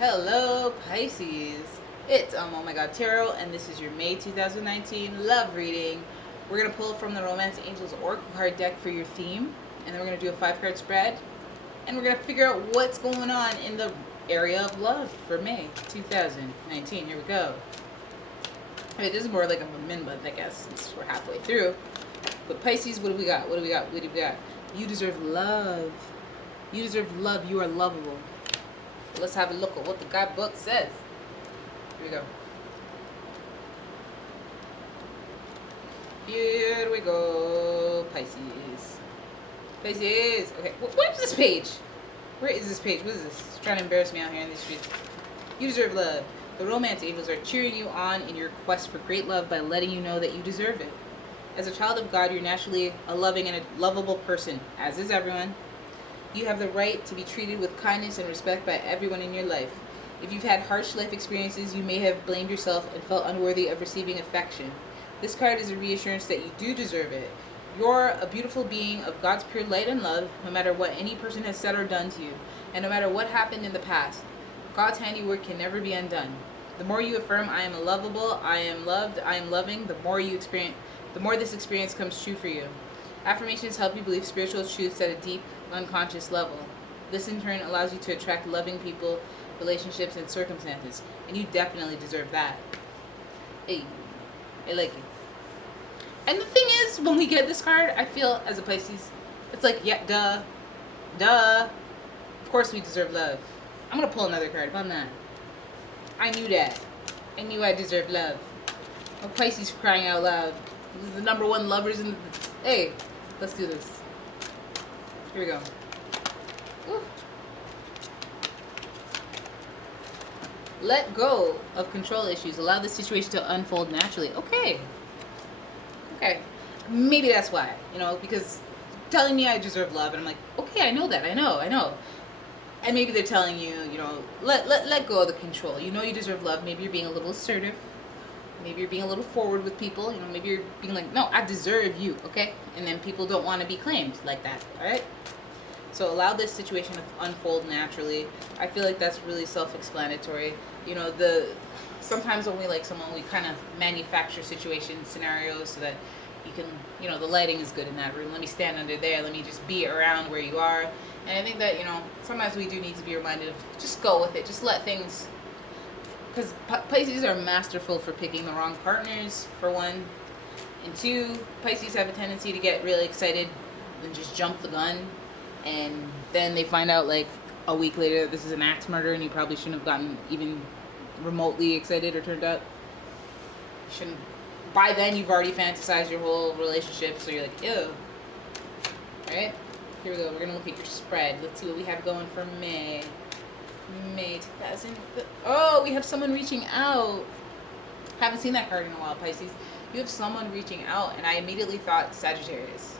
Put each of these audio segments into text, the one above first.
Hello, Pisces. It's Oh My God Tarot, and this is your May 2019 love reading. We're going to pull from the Romance Angels Oracle card deck for your theme, and then we're going to do a 5-card spread, and we're going to figure out what's going on in the area of love for May 2019. Here we go. Okay, this is more like a min-month, I guess, since we're halfway through. But Pisces, what do we got? What do we got? What do we got? You deserve love. You deserve love. You are lovable. Let's have a look at what the guidebook says. Here we go. Here we go, Pisces. Pisces. Okay, where's this page? Where is this page? What is this? It's trying to embarrass me out here in the streets. You deserve love. The romance angels are cheering you on in your quest for great love by letting you know that you deserve it. As a child of God, you're naturally a loving and a lovable person, as is everyone. You have the right to be treated with kindness and respect by everyone in your life. If you've had harsh life experiences, you may have blamed yourself and felt unworthy of receiving affection. This card is a reassurance that you do deserve it. You're a beautiful being of God's pure light and love, no matter what any person has said or done to you, and no matter what happened in the past. God's handiwork can never be undone. The more you affirm, I am lovable, I am loved, I am loving, the more this experience comes true for you. Affirmations help you believe spiritual truths at a deep, unconscious level. This in turn allows you to attract loving people, relationships, and circumstances, and you definitely deserve that. Hey, I like it. And the thing is, when we get this card, I feel as a Pisces, it's like, yeah, duh. Of course we deserve love. I'm gonna pull another card. If I'm not, I knew that. I knew I deserved love. Oh, Pisces, for crying out loud. This is the number one lovers in the... Hey, let's do this. Here we go. Ooh. Let go of control issues. Allow the situation to unfold naturally. Okay. Maybe that's why. Because telling me I deserve love, and I'm like, okay, I know that. I know. And maybe they're telling you, let go of the control. You know you deserve love. Maybe you're being a little assertive. Maybe you're being a little forward with people. Maybe you're being like, no, I deserve you, okay? And then people don't want to be claimed like that, all right? So allow this situation to unfold naturally. I feel like that's really self-explanatory. Sometimes when we like someone, we kind of manufacture situations, scenarios, so that you can, the lighting is good in that room. Let me stand under there. Let me just be around where you are. And I think that, sometimes we do need to be reminded of just go with it. Just let things... Because Pisces are masterful for picking the wrong partners, for one. And two, Pisces have a tendency to get really excited and just jump the gun. And then they find out like a week later that this is an axe murder and you probably shouldn't have gotten even remotely excited or turned up. You shouldn't. By then you've already fantasized your whole relationship, so you're like, ew. Alright? Here we go. We're going to look at your spread. Let's see what we have going for May 2000. Oh, we have someone reaching out. Haven't seen that card in a while, Pisces. You have someone reaching out, and I immediately thought Sagittarius.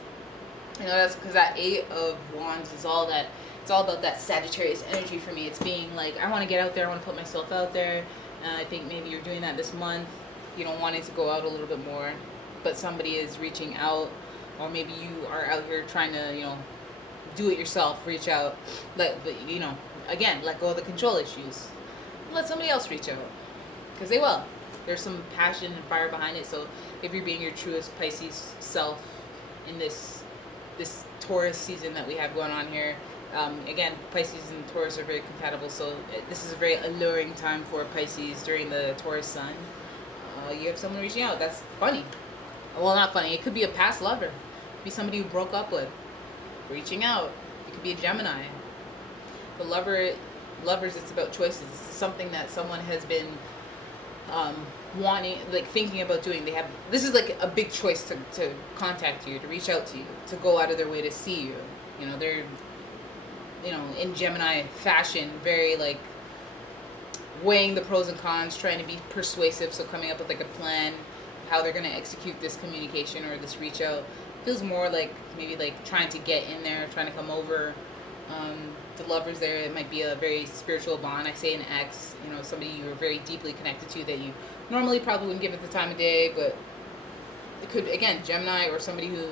That's because that 8 of Wands is all that. It's all about that Sagittarius energy for me. It's being like, I want to get out there. I want to put myself out there. I think maybe you're doing that this month. Wanting to go out a little bit more, but somebody is reaching out, or maybe you are out here trying to, do it yourself. Reach out, again, let go of the control issues. Let somebody else reach out, because they will. There's some passion and fire behind it. So if you're being your truest Pisces self in this Taurus season that we have going on here, again, Pisces and Taurus are very compatible. So this is a very alluring time for Pisces during the Taurus sun. You have someone reaching out. That's funny. Well, not funny. It could be a past lover. It could be somebody you broke up with. Reaching out. It could be a Gemini. The lovers, it's about choices. This is something that someone has been wanting, like thinking about doing. This is like a big choice to contact you, to reach out to you, to go out of their way to see you. They're, in Gemini fashion, very like weighing the pros and cons, trying to be persuasive. So coming up with like a plan, how they're going to execute this communication or this reach out. Feels more like maybe like trying to get in there, trying to come over. The lovers there, it might be a very spiritual bond. I say an ex, somebody you're very deeply connected to that you normally probably wouldn't give it the time of day, but it could, again, Gemini or somebody who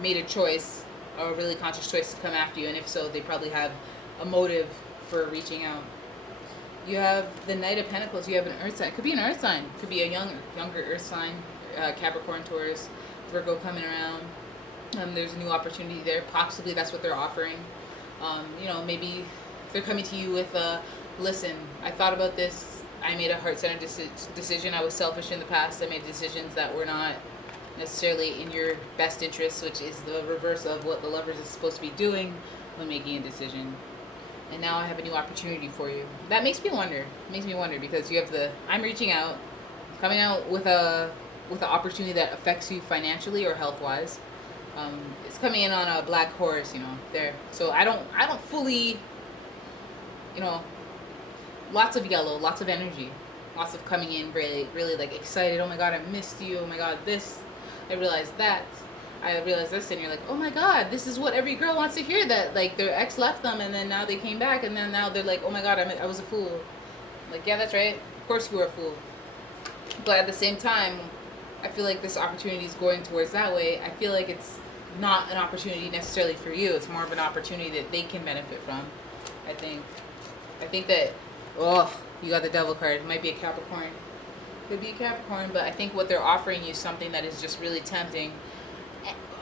made a choice, a really conscious choice to come after you, and if so, they probably have a motive for reaching out. You have the Knight of Pentacles. You have an Earth sign. It could be an Earth sign. It could be a younger Earth sign. Capricorn, Taurus, Virgo coming around. There's a new opportunity there. Possibly that's what they're offering. You know, maybe they're coming to you with a, listen, I thought about this. I made a heart-centered decision. I was selfish in the past. I made decisions that were not necessarily in your best interest, which is the reverse of what the Lovers is supposed to be doing when making a decision. And now I have a new opportunity for you. That makes me wonder. It makes me wonder because you have the, I'm reaching out, coming out with an opportunity that affects you financially or health-wise. It's coming in on a black horse, you know, there. So I don't fully, you know, lots of yellow, lots of energy, lots of coming in really, really like excited. Oh my God, I missed you. Oh my God, this, I realized that. I realized this, and you're like, oh my God, this is what every girl wants to hear, that like their ex left them and then now they came back and then now they're like, oh my God, I was a fool. Like, yeah, that's right. Of course you were a fool. But at the same time, I feel like this opportunity is going towards that way. I feel like it's not an opportunity necessarily for you. It's more of an opportunity that they can benefit from, I think. I think that, oh, you got the Devil card. It might be a Capricorn. Could be a Capricorn, but I think what they're offering you is something that is just really tempting.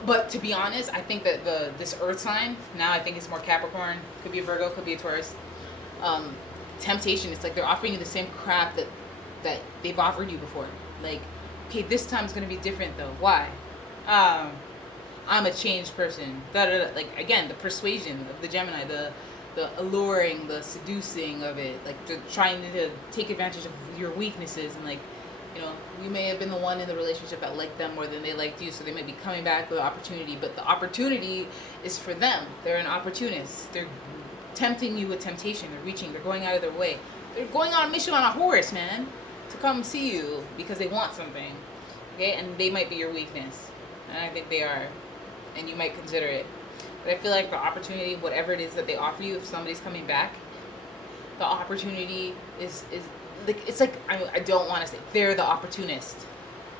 But to be honest, I think that this Earth sign, now I think it's more Capricorn. Could be a Virgo, could be a Taurus. Temptation, it's like they're offering you the same crap that they've offered you before. Like, okay, this time it's going to be different though. Why? I'm a changed person. Like, again, the persuasion of the Gemini, the alluring, the seducing of it, like trying to take advantage of your weaknesses, and like, you know, you may have been the one in the relationship that liked them more than they liked you, so they may be coming back with opportunity, but the opportunity is for them. They're an opportunist. They're tempting you with temptation. They're going out of their way. They're going on a mission on a horse, man, to come see you because they want something, okay? And they might be your weakness, and I think they are, and you might consider it. But I feel like the opportunity, whatever it is that they offer you, if somebody's coming back, the opportunity is like, it's like, I don't want to say, they're the opportunist,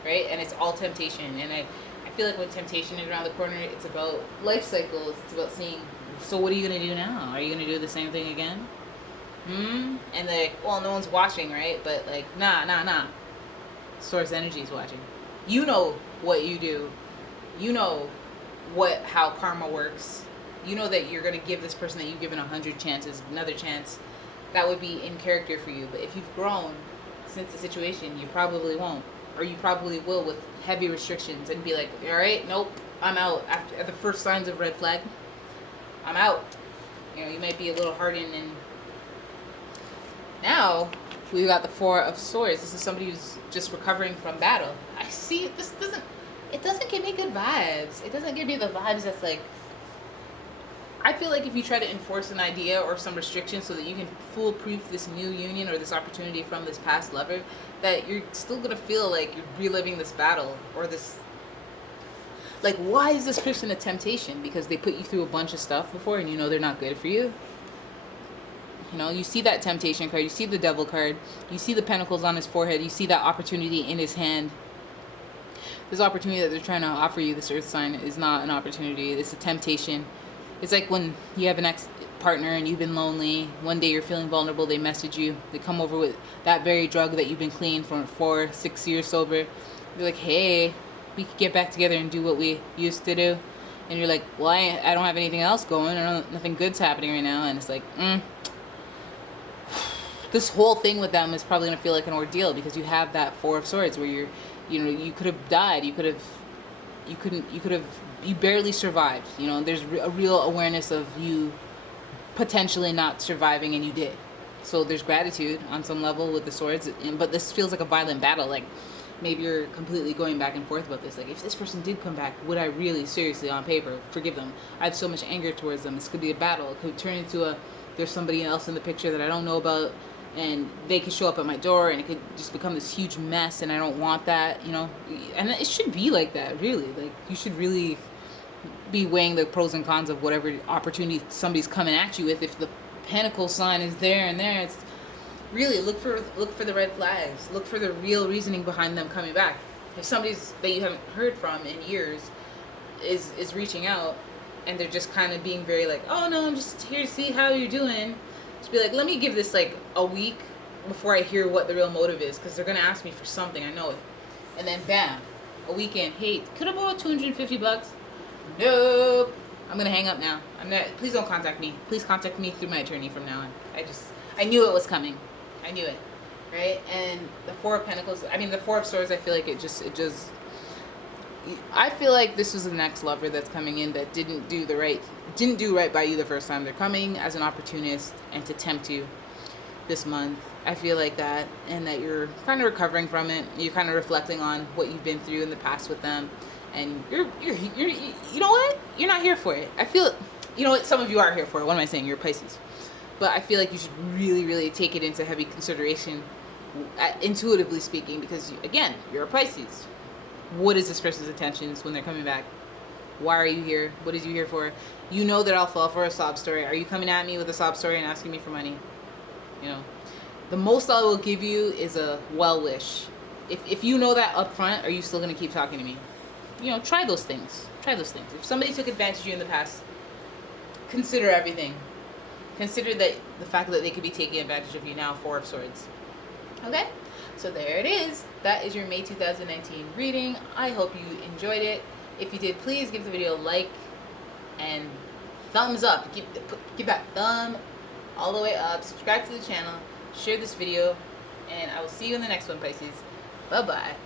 right? And it's all temptation. And I feel like when temptation is around the corner, it's about life cycles. It's about seeing, so what are you going to do now? Are you going to do the same thing again? And they're like, well, no one's watching, right? But like, nah. Source energy is watching. You know what you do. You know how karma works. You know that you're going to give this person that you've given 100 chances another chance. That would be in character for you. But if you've grown since the situation, you probably won't. Or you probably will with heavy restrictions and be like, all right, nope, I'm out. At the first signs of red flag, I'm out. You know, you might be a little hardened. And now we've got the Four of Swords. This is somebody who's just recovering from battle. I see, it doesn't give me good vibes. It doesn't give me the vibes that's like, I feel like if you try to enforce an idea or some restrictions so that you can foolproof this new union or this opportunity from this past lover, that you're still going to feel like you're reliving this battle or this, like, why is this person a temptation? Because they put you through a bunch of stuff before and you know they're not good for you. You know, you see that temptation card, you see the Devil card, you see the pentacles on his forehead, you see that opportunity in his hand. This opportunity that they're trying to offer you, this Earth sign, is not an opportunity. It's a temptation. It's like when you have an ex-partner and you've been lonely. One day you're feeling vulnerable. They message you. They come over with that very drug that you've been clean for 4-6 years sober. They're like, hey, we could get back together and do what we used to do. And you're like, well, I don't have anything else going. Nothing good's happening right now. And it's like, this whole thing with them is probably going to feel like an ordeal because you have that Four of Swords where you could have died. You barely survived. You know, there's a real awareness of you potentially not surviving, and you did. So there's gratitude on some level with the swords, but this feels like a violent battle. Like, maybe you're completely going back and forth about this. Like, if this person did come back, would I really, seriously, on paper, forgive them? I have so much anger towards them. This could be a battle. It could turn into there's somebody else in the picture that I don't know about, and they could show up at my door, and it could just become this huge mess, and I don't want that, you know? And it should be like that, really. Like, you should really be weighing the pros and cons of whatever opportunity somebody's coming at you with. If the Pentacle sign is there and there, it's really look for the red flags. Look for the real reasoning behind them coming back. If somebody's that you haven't heard from in years is reaching out, and they're just kind of being very like, oh no, I'm just here to see how you're doing, just be like, let me give this like a week before I hear what the real motive is, because they're gonna ask me for something. I know it. And then bam, a weekend. Hey, could I borrow $250? Nope. I'm gonna hang up now. I'm not. Please don't contact me. Please contact me through my attorney from now on. I knew it was coming. I knew it, right? And the Four of Pentacles. I mean, the Four of Swords. I feel like it just. I feel like this was the next lover that's coming in that didn't do right by you the first time. They're coming as an opportunist and to tempt you this month. I feel like that, and that you're kind of recovering from it. You're kind of reflecting on what you've been through in the past with them, and you're you know what? You're not here for it. I feel, you know what? Some of you are here for it. What am I saying? You're Pisces, but I feel like you should really, really take it into heavy consideration, intuitively speaking, because again, you're a Pisces. What is this person's intentions when they're coming back? Why are you here? What is you here for? You know that I'll fall for a sob story. Are you coming at me with a sob story and asking me for money? You know, the most I will give you is a well wish. If you know that up front, are you still going to keep talking to me? You know, try those things. Try those things. If somebody took advantage of you in the past, consider everything. Consider that the fact that they could be taking advantage of you now. Four of Swords. Okay? So there it is. That is your May 2019 reading. I hope you enjoyed it. If you did, please give the video a like and thumbs up. Give that thumb all the way up. Subscribe to the channel. Share this video. And I will see you in the next one, Pisces. Bye-bye.